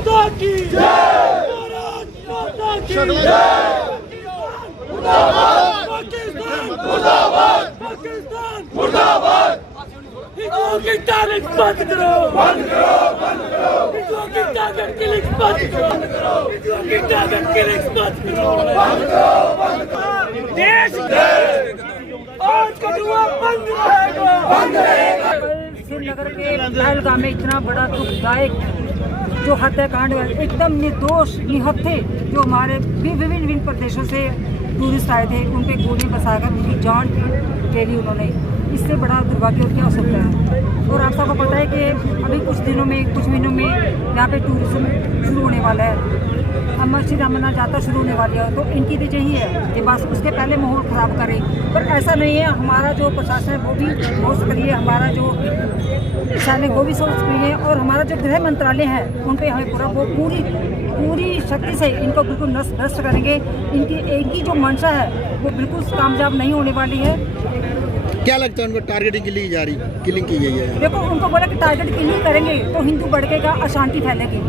माता की भारत माता की मुर्दाबाद पाकिस्तान मुर्दाबाद पाकिस्तान मुर्दाबाद। हिंदुओं की टारगेट बंद करो बंद करो बंद करो। हिंदुओं की टारगेट किलिंग बंद करो बंद करो। हिंदुओं की टारगेट किलिंग बंद करो बंद करो बंद करो। देश आज कठुआ बंद रहेगा बंद रहेगा। श्रीनगर के पहलगाम में इतना बड़ा दुखदायक जो हत्याकांड है, एकदम निर्दोष निहत्थे जो हमारे विभिन्न प्रदेशों से टूरिस्ट आए थे, उन पे गोली बसाकर उनकी जान ले ली उन्होंने। इससे बड़ा दुर्भाग्य और क्या हो सकता है। और आप सबको पता है कि अभी कुछ दिनों में कुछ महीनों में यहाँ पे टूरिज्म शुरू होने वाला है, मस्जिद अमरनाथ यात्रा शुरू होने वाली है। तो इनकी तो यही है कि बस उसके पहले माहौल ख़राब करें, पर ऐसा नहीं है। हमारा जो प्रशासन है वो भी बहुत सक्रिय है, हमारा जो सैनिक वो भी सब सक्रिय है, और हमारा जो गृह मंत्रालय है उन पर हमें पूरा वो पूरी शक्ति से इनको बिल्कुल नष्ट भ्रष्ट करेंगे। इनकी जो मंशा है वो बिल्कुल कामयाब नहीं होने वाली है। क्या लगता है उनको टारगेटिंग की किलिंग की गई है? देखो, उनको बोला कि टारगेट किलिंग करेंगे तो हिंदू भड़केगा, अशांति फैलेगी,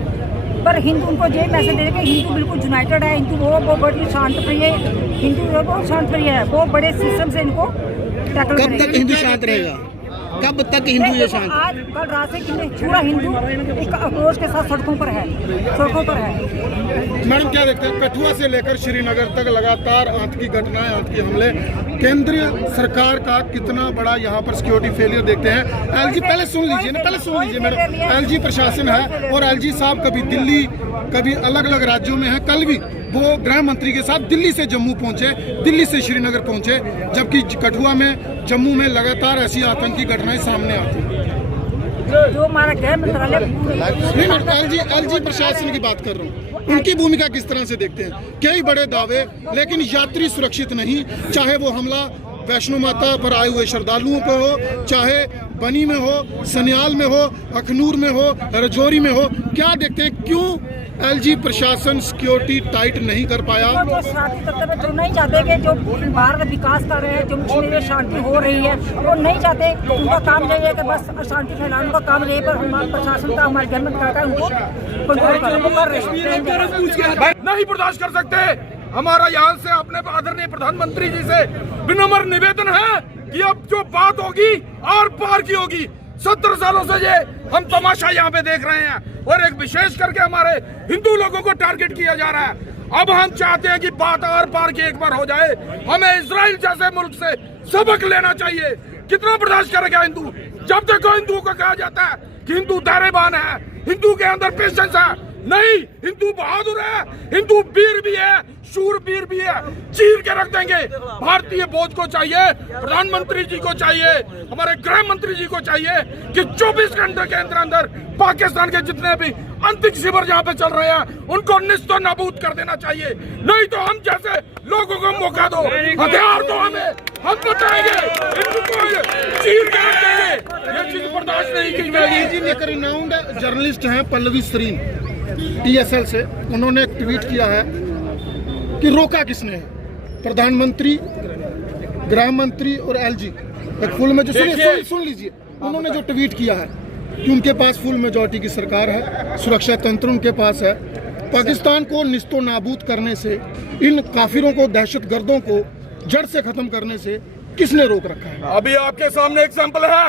पर हिंदू उनको ये मैसेज दे रहे कि हिंदू बिल्कुल यूनाइटेड है, हिंदू वो बड़ी शांत प्रिय है, हिंदू बहुत शांत प्रिय है, वो बड़े सिस्टम से इनको टैकल करेंगे। कब तक हिंदू शांत रहेगा? कब तक हिंदू ये शांत? आज कल रात से पूरा हिंदू एक आक्रोश के साथ सड़कों पर है। मैडम, क्या देखते हैं कठुआ से लेकर श्रीनगर तक लगातार आतंकी घटनाएं, आतंकी हमले, केंद्रीय सरकार का कितना बड़ा यहाँ पर सिक्योरिटी फेलियर देखते हैं। एलजी पहले सुन लीजिए मैडम, एलजी प्रशासन है और एलजी साहब कभी दिल्ली कभी अलग अलग राज्यों में है। कल भी वो गृह मंत्री के साथ दिल्ली से जम्मू पहुंचे, दिल्ली से श्रीनगर पहुंचे, जबकि कठुआ में जम्मू में लगातार ऐसी आतंकी घटनाएं सामने आती हैं। जो हमारा गृह मंत्रालय नहीं, मैं एलजी प्रशासन की बात कर रहा हूँ, उनकी भूमिका किस तरह से देखते हैं? कई बड़े दावे, लेकिन यात्री सुरक्षित नहीं, चाहे वो हमला वैष्णो माता पर आए हुए श्रद्धालुओं पर हो, चाहे बनी में हो, सनियाल में हो, अखनूर में हो, रजौरी में हो। क्या देखते हैं, क्यों एलजी प्रशासन सिक्योरिटी टाइट नहीं कर पाया? जो शरारती तत्व है, जो नहीं चाहते कि जो भारत विकास कर रहे हैं, जो में शांति हो रही है, वो नहीं चाहते। उनका काम यही है कि बस अशांति फैलाने का काम यही, पर हमारा प्रशासन का, हमारे गवर्नमेंट का उनको कंट्रोल कर रहे हैं। नहीं बर्दाश्त कर सकते। हमारा यहाँ से अपने आदरणीय प्रधानमंत्री जी से विनम्र निवेदन है कि अब जो बात होगी और पार की होगी। 70 सालों से ये हम तमाशा यहाँ पे देख रहे हैं, और एक विशेष करके हमारे हिंदू लोगों को टारगेट किया जा रहा है। अब हम चाहते हैं कि बात आर पार की एक बार हो जाए। हमें इजराइल जैसे मुल्क से सबक लेना चाहिए। कितना बर्दाश्त करेगा हिंदू? जब देखो हिंदुओं को कहा जाता है कि हिंदू दायरेबान है, हिंदू के अंदर पेशेंस है। नहीं, हिंदू बहादुर है, हिंदू वीर भी है, शूरवीर भी है, चीर के रख देंगे। भारतीय फौज को चाहिए, प्रधानमंत्री जी को चाहिए, हमारे गृह मंत्री जी को चाहिए कि 24 घंटे के अंदर अंदर पाकिस्तान के जितने भी आतंकी शिविर जहाँ पे चल रहे हैं उनको निस्तो नाबूद कर देना चाहिए। नहीं तो हम जैसे लोगों को मौका दो, हथियार दो हमें, हम बताएंगे, इनको चीर के रख देंगे। ये चीज बर्दाश्त नहीं की जाएगी। एक रिनाउंड जर्नलिस्ट हैं पल्लवी श्रीन TSL से, उन्होंने एक ट्वीट किया है कि रोका किसने है? प्रधानमंत्री, गृह मंत्री और एलजी। एक फुल में जो सुन लीजिए, उन्होंने जो ट्वीट किया है कि उनके पास फुल मेजॉरिटी की सरकार है, सुरक्षा तंत्र उनके पास है। पाकिस्तान को निस्तो नाबूद करने से, इन काफिरों को, दहशतगर्दों को जड़ से खत्म करने से किसने रोक रखा है? अभी आपके सामने एग्जाम्पल है।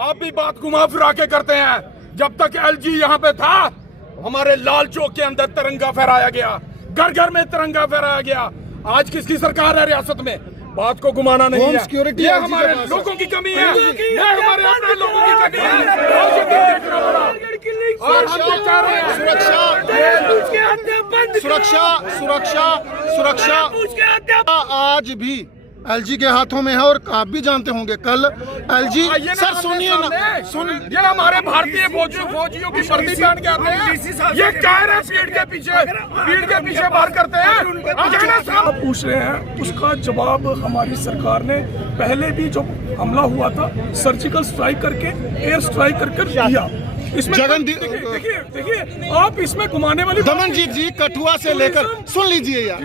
आप भी बात घुमा फिरा के करते हैं। जब तक एलजी यहाँ पे था, हमारे लाल चौक के अंदर तिरंगा फहराया गया, घर घर में तिरंगा फहराया गया। आज किसकी सरकार है रियासत में? बात को घुमाना नहीं है। सिक्योरिटी ये हमारे लोगों की कमी है, ये हमारे अपने लोगों की कमी है। और हम तो चाह रहे हैं सुरक्षा आज भी एलजी के हाथों में है। और आप भी जानते होंगे, कल एलजी सर सुनिए ना, ये हमारे भारतीय फौजियों की वर्दी पहन के आते हैं। ये कह रहे हैं पीठ के पीछे बार करते हैं। आप पूछ रहे हैं, उसका जवाब हमारी सरकार ने पहले भी जो हमला हुआ था सर्जिकल स्ट्राइक करके, एयर स्ट्राइक करके दिया। इसमें देखिए आप इसमें घुमाने वाली दमनजीत जी, कठुआ से लेकर सुन लीजिए यार,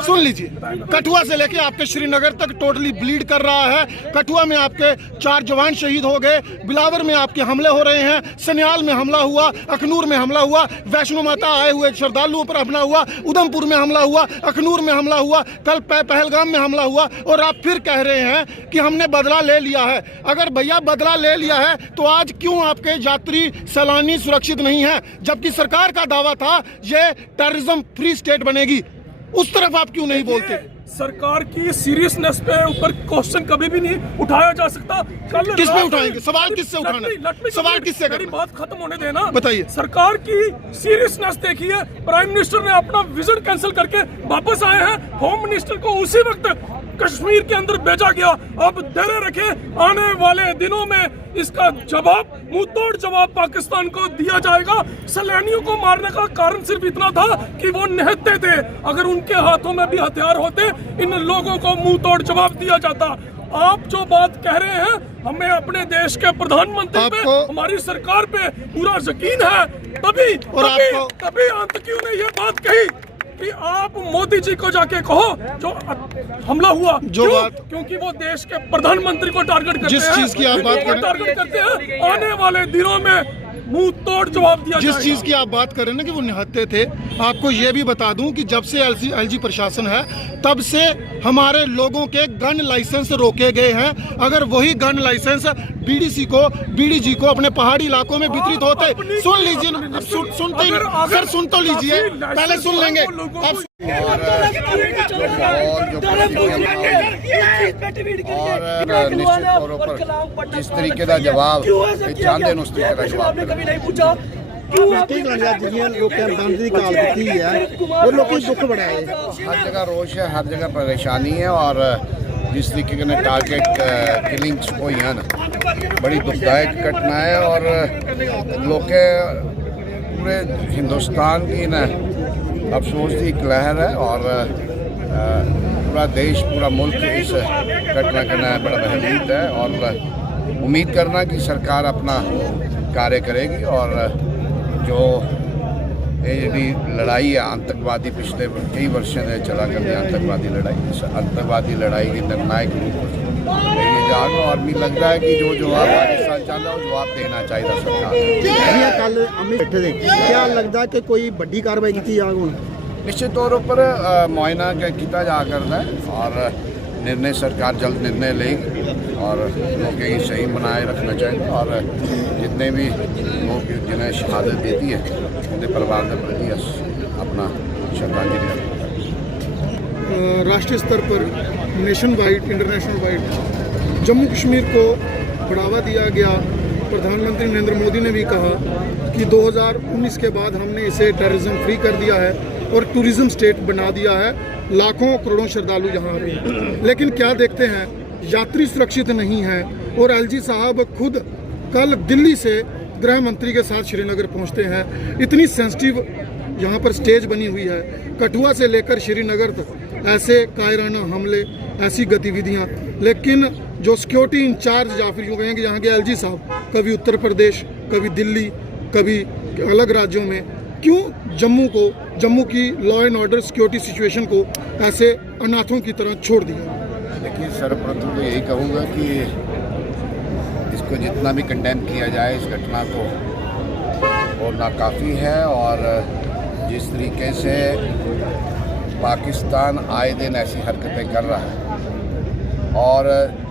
सुन लीजिए, कठुआ से लेकर आपके श्रीनगर तक टोटली ब्लीड कर रहा है। कठुआ में आपके 4 जवान शहीद हो गए, बिलावर में आपके हमले हो रहे हैं, सन्याल में हमला हुआ, अखनूर में हमला हुआ, वैष्णो माता आए हुए श्रद्धालुओं पर हमला हुआ, उधमपुर में हमला हुआ, अखनूर में हमला हुआ, कल पहलगाम में हमला हुआ, और आप फिर कह रहे हैं कि हमने बदला ले लिया है। अगर भैया बदला ले लिया है तो आज क्यों आपके यात्री सैलानी सुरक्षित नहीं है, जबकि सरकार का दावा था ये टेररिज्म फ्री स्टेट बनेगी? उस तरफ आप क्यों नहीं बोलते? सरकार की सीरियसनेस पे ऊपर क्वेश्चन कभी भी नहीं उठाया जा सकता। कल किस पे उठाएंगे? सवाल किससे उठाना? सवाल किससे मेरी करना? बात खत्म होने देना। बताइए। सरकार की सीरियसनेस देखिए, प्राइम मिनिस्टर ने अपना विजिट कैंसिल करके वापस आए हैं। होम मिनिस्टर को उसी वक्त कश्मीर के अंदर भेजा गया। अब धैर्य रखे, आने वाले दिनों में इसका जवाब, मुंहतोड़ जवाब पाकिस्तान को दिया जाएगा। सैलानियों को मारने का कारण सिर्फ इतना था कि वो निहत्थे थे। अगर उनके हाथों में भी हथियार होते, इन लोगों को मुंहतोड़ जवाब दिया जाता। आप जो बात कह रहे हैं, हमें अपने देश के प्रधानमंत्री पे, हमारी सरकार पे पूरा यकीन है। तभी अंत क्यों ने ये बात कही कि आप मोदी जी को जाके कहो जो हमला हुआ, क्योंकि वो देश के प्रधानमंत्री को टारगेट करते हैं। जिस चीज की आप बात कर रहे हैं, टारगेट करते हैं, आने वाले दिनों में मुंह तोड़ जवाब दिया जिस चीज की आप बात कर रहे हैं ना कि वो निहत्थे थे, आपको ये भी बता दूं कि जब से एलजी प्रशासन है तब से हमारे लोगों के गन लाइसेंस रोके गए हैं। अगर वही गन लाइसेंस बीडीजी को अपने पहाड़ी इलाकों में वितरित होते, सुन लीजिए, सुनते ही सर, सुन तो लीजिए, पहले सुन लेंगे। अब और निश्चित तौर पर जिस तरीके का जवाब चाहते उस तरीके का जवाब हर जगह रोष है, हर जगह परेशानी है। और जिस तरीके ने टारगेट किलिंग्स हुई है ना, बड़ी दुखदायक घटना है। और लोग के पूरे हिंदुस्तान की ना अफसोस की एक लहर है। और पूरा देश, पूरा मुल्क इस घटना का बड़ा महसूस है। और उम्मीद करना कि सरकार अपना कार्य करेगी। और जो ये लड़ाई है आतंकवादी, पिछले कई वर्षों से चला करती आतंकवादी लड़ाई, इस आतंकवादी लड़ाई की निर्णायक रूप ये जाग। और मुझे लगता है कि जो जवाब पाकिस्तान चाहता है वो जवाब देना चाहिए सरकार। कल अमित बैठे थे, क्या लगता है कि कोई बड़ी कार्रवाई की जाएगी? निश्चित तौर पर मुआयना किया जा करता है और निर्णय सरकार जल्द निर्णय लेगी। और लोगों की सही बनाए रखना चाहिए। और जितने भी लोग जिन्हें शहादत देती है उनके परिवार के प्रति अपना श्रद्धांजलि। राष्ट्रीय स्तर पर, nation wide, international wide Jammu Kashmir को बढ़ावा दिया गया। प्रधानमंत्री नरेंद्र मोदी ने भी कहा कि 2019 के बाद हमने इसे टेररिज्म फ्री कर दिया है और टूरिज्म स्टेट बना दिया है। लाखों करोड़ों श्रद्धालु यहाँ आ रहे हैं, लेकिन क्या देखते हैं, यात्री सुरक्षित नहीं है। और एलजी साहब खुद कल दिल्ली से गृह मंत्री के साथ श्रीनगर पहुँचते हैं। इतनी सेंसिटिव यहाँ पर स्टेज बनी हुई है, कठुआ से लेकर श्रीनगर तक ऐसे कायराना हमले, ऐसी गतिविधियाँ। लेकिन जो सिक्योरिटी इंचार्ज या फिर यूँ कहेंगे यहाँ के एलजी साहब, कभी उत्तर प्रदेश, कभी दिल्ली, कभी अलग राज्यों में, क्यों जम्मू की law and order security situation को ऐसे अनाथों की तरह छोड़ दिया? देखिए, सर्वप्रथम तो यही कहूँगा कि इसको जितना भी कंडेम किया जाए इस घटना को, और नाकाफ़ी है। और जिस तरीके से पाकिस्तान आए दिन ऐसी हरकतें कर रहा है और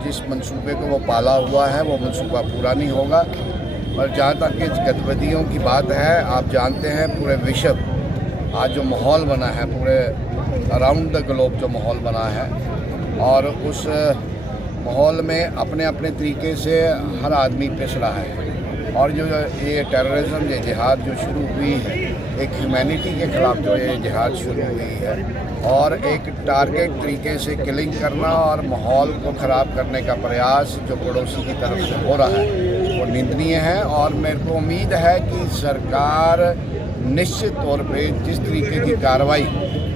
जिस मंसूबे को वो पाला हुआ है वो मंसूबा पूरा नहीं होगा। और जहाँ तक कि गतिविधियों की बात है, आप जानते हैं पूरे विश्व आज जो माहौल बना है, पूरे अराउंड द ग्लोब जो माहौल बना है, और उस माहौल में अपने अपने तरीके से हर आदमी पिस रहा है। और जो ये टेररिज्म, ये जिहाद जो शुरू हुई है, एक ह्यूमैनिटी के ख़िलाफ़ जो ये जिहाद शुरू हुई है और एक टारगेट तरीके से किलिंग करना और माहौल को ख़राब करने का प्रयास जो पड़ोसी की तरफ से हो रहा है वो निंदनीय है। और मेरे को उम्मीद है कि सरकार निश्चित तौर पे जिस तरीके की कार्रवाई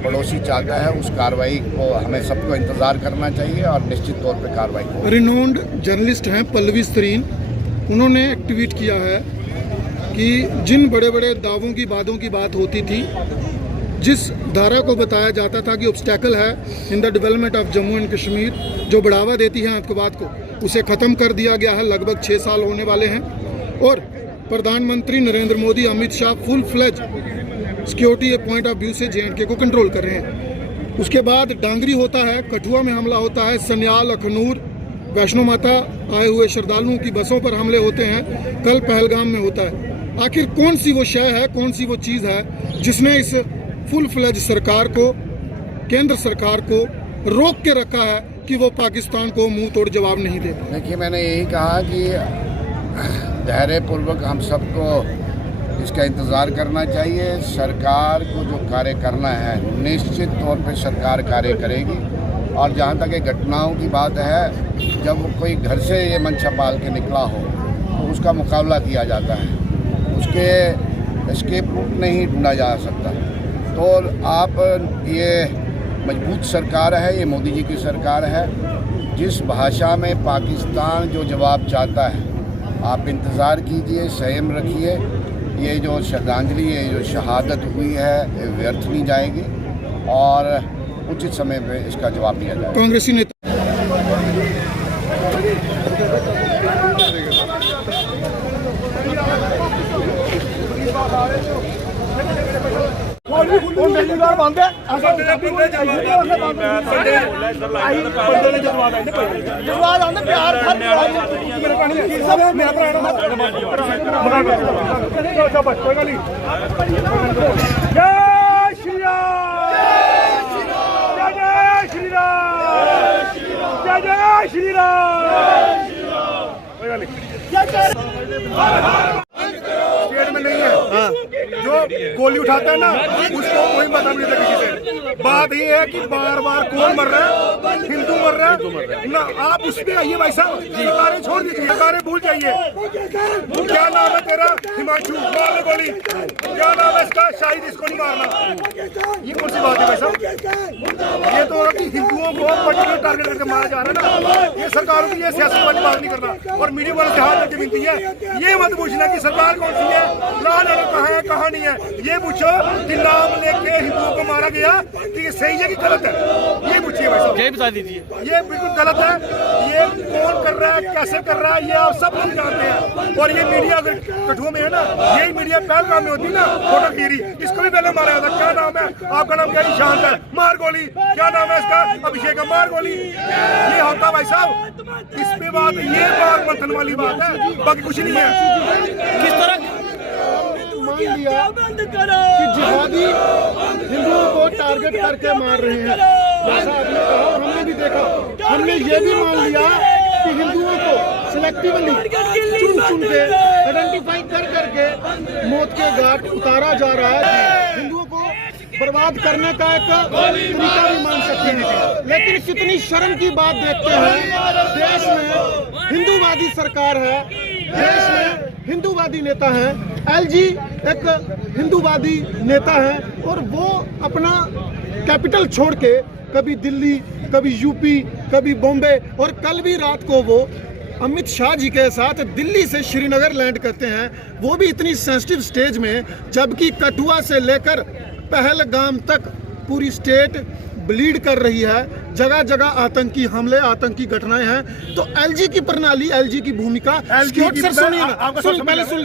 पड़ोसी चाहता है उस कार्रवाई को हमें सबको इंतज़ार करना चाहिए और निश्चित तौर पे कार्रवाई हो। रिनोन्ड जर्नलिस्ट हैं पल्लवी सरीन, उन्होंने एक ट्वीट किया है कि जिन बड़े बड़े दावों की बातों की बात होती थी, जिस धारा को बताया जाता था कि ऑब्स्टैकल है in the development of Jammu and Kashmir, जो बढ़ावा देती है आतंकवाद को, उसे ख़त्म कर दिया गया है। लगभग 6 साल होने वाले हैं और प्रधानमंत्री Narendra Modi, Amit Shah full fledge security point of view से JNK को कंट्रोल कर रहे हैं। उसके बाद डांगरी होता है, कठुआ में हमला होता है, सन्याल, अखनूर, वैष्णो माता आए हुए श्रद्धालुओं की बसों पर हमले होते हैं, कल पहलगाम में होता है। आखिर कौन सी वो शय है, कौन सी वो चीज़ है जिसने इस फुल फ्लेज सरकार को, केंद्र सरकार को रोक के रखा है कि वो पाकिस्तान को मुंह तोड़ जवाब नहीं दे? देखिए, मैंने यही कहा कि धैर्यपूर्वक हम सबको इसका इंतज़ार करना चाहिए। सरकार को जो कार्य करना है निश्चित तौर पे सरकार कार्य करेगी। और जहाँ तक ये घटनाओं की बात है, जब कोई घर से ये मंशा पाल के निकला हो तो उसका मुकाबला किया जाता है, उसके एस्केप रूट नहीं ढूंढा जा सकता। तो आप, ये मजबूत सरकार है, ये मोदी जी की सरकार है। जिस भाषा में पाकिस्तान जो जवाब चाहता है, आप इंतज़ार कीजिए, संयम रखिए। ये जो श्रद्धांजलि, ये जो शहादत हुई है, ये व्यर्थ नहीं जाएगी और उचित समय पे इसका जवाब दिया जाएगा। कांग्रेसी नेता स्टेट में नहीं है, जो गोली उठाता है ना उसको कोई मतलब नहीं था किसी से। बात ये है कि बार बार कौन मर रहा है, हिंदू मर रहा है ना। आप उस पे आइए भाई साहब, सरकारें छोड़ दीजिए, सरकारें भूल जाइए। क्या नाम है तेरा? हिमांशु, मार गोली। क्या नाम है इसका? शाहिद, इसको नहीं मारना। ये कौन सी बात है भाई साहब? ये तो कि हिंदुओं को पर्टिकुलर टारगेट करके मारा जा रहा है ना। ये सरकारों की ये सियासत वाली बात नहीं करना। और मीडिया वाले से हाथ करके विनती है, ये मत पूछना कि सरकार कौन सी है, लाल कहाँ है कहाँ नहीं है। ये पूछो कि नाम लेके हिंदुओं को मारा गया कि ये सही है कि गलत है, ये पूछिए भाई साहब। ये बता दीजिए, ये बिल्कुल गलत है। ये कौन कर रहा है, कैसे कर रहा है, ये आप सब लोग जानते हैं। और ये मीडिया अगर कठुआ में है ना, यही मीडिया पहलगाम में होती ना, फोटो खीरी, इसको भी पहले मारा था। क्या नाम है आपका? नाम क्या? ईशान है, मार गोली। क्या नाम है इसका? अभिषेक है, मार गोली। ये होता भाई साहब, इस पे बात, ये बात मंथन वाली बात है, बाकी कुछ नहीं है। किस तरह मान लिया कि जिहादी हिंदुओं को टारगेट करके मार रहे हैं, जैसा आपने कहा, हमने भी देखा। हमने ये भी मान लिया कि हिंदुओं को सिलेक्टिवली चुन चुन के आइडेंटिफाई कर करके मौत के घाट उतारा जा रहा है। हिंदुओं को बर्बाद करने का एक तरीका भी मान सकते हैं, लेकिन कितनी शर्म की बात देखते हैं। देश में हिंदूवादी सरकार है, देश में हिंदूवादी नेता हैं, LG एक हिंदूवादी नेता है और वो अपना कैपिटल छोड़ के कभी दिल्ली, कभी यूपी, कभी बॉम्बे और कल भी रात को वो अमित शाह जी के साथ दिल्ली से श्रीनगर लैंड करते हैं, वो भी इतनी सेंसिटिव स्टेज में, जबकि कठुआ से लेकर पहलगाम तक पूरी स्टेट ब्लीड कर रही है। जगह जगह आतंकी हमले, आतंकी घटनाएं हैं। तो LG की प्रणाली, LG की भूमिका, पहले सुन